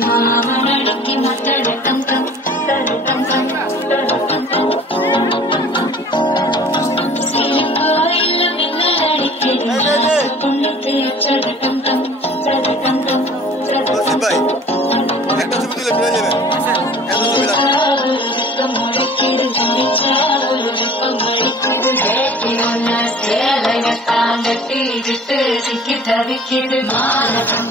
மாமனடிக்கு மத்தடக்கம் come தடக்கம் come தடக்கம் come சிலங்கோயில மின்னல் அடிக்கிறது பொண்ணுக்கு சடக்கம் கம் சடக்கம் கம் சடக்கம் கம் একটা ছবি তুলে ফেলে যাবে এত ছবি লাগবে தாண்டட்டி விட்டு சிக்கி தவிக்கிது மானகம்